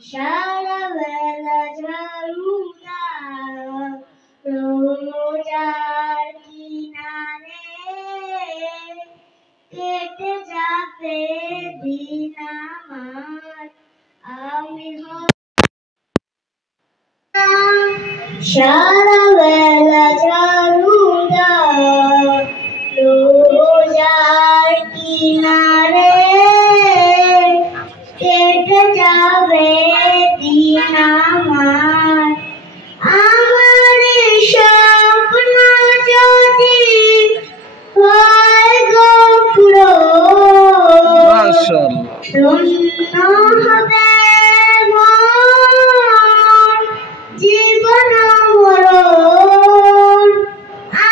সারা বেলা ঝাড়ুদার রোজার কিনারে কেটে যাবে দিন আমার। আমি সারা বেলা ঝাড়ুদার রোজার কিনারে কেটে যাবে দিন আমার। আমার স্বপ্ন যদি হয় গো পূরণ, ধন্য হবে মন জীবন মরণ।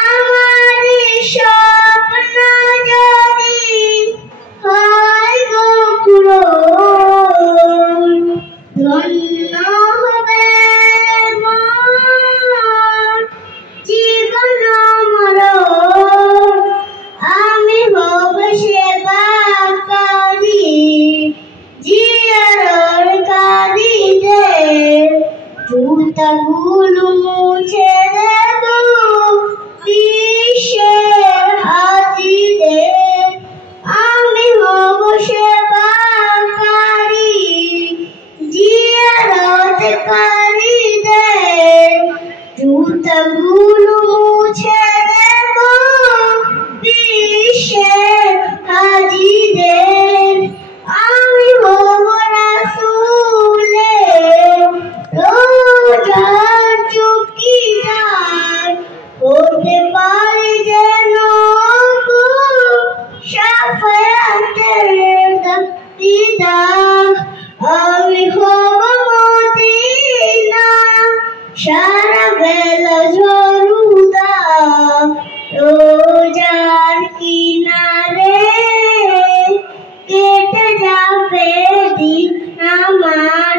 আমার স্বপ্ন যদি হয় গো পূরণ, ধন্য হবে মন জীবন মরণ। আমি হব সেবাকারী জিয়ারত কারীদের, জুতাগুলো মুছে দেব বিশ্বের হাজিদের। আমি হব সেবাকারী জিয়ারত কারীদের, জুতাগুলো মুছে দেব বিশ্বের হাজিদের। আমি হব রাসূলের রোজার চৌকিদার, হতে পারি যেন শাফায়াতের দাবিদার। আমি হব মদিনা সারা বেলা ঝাড়ুদার রোজার কিনারে কেটে যাবে দিন আমার।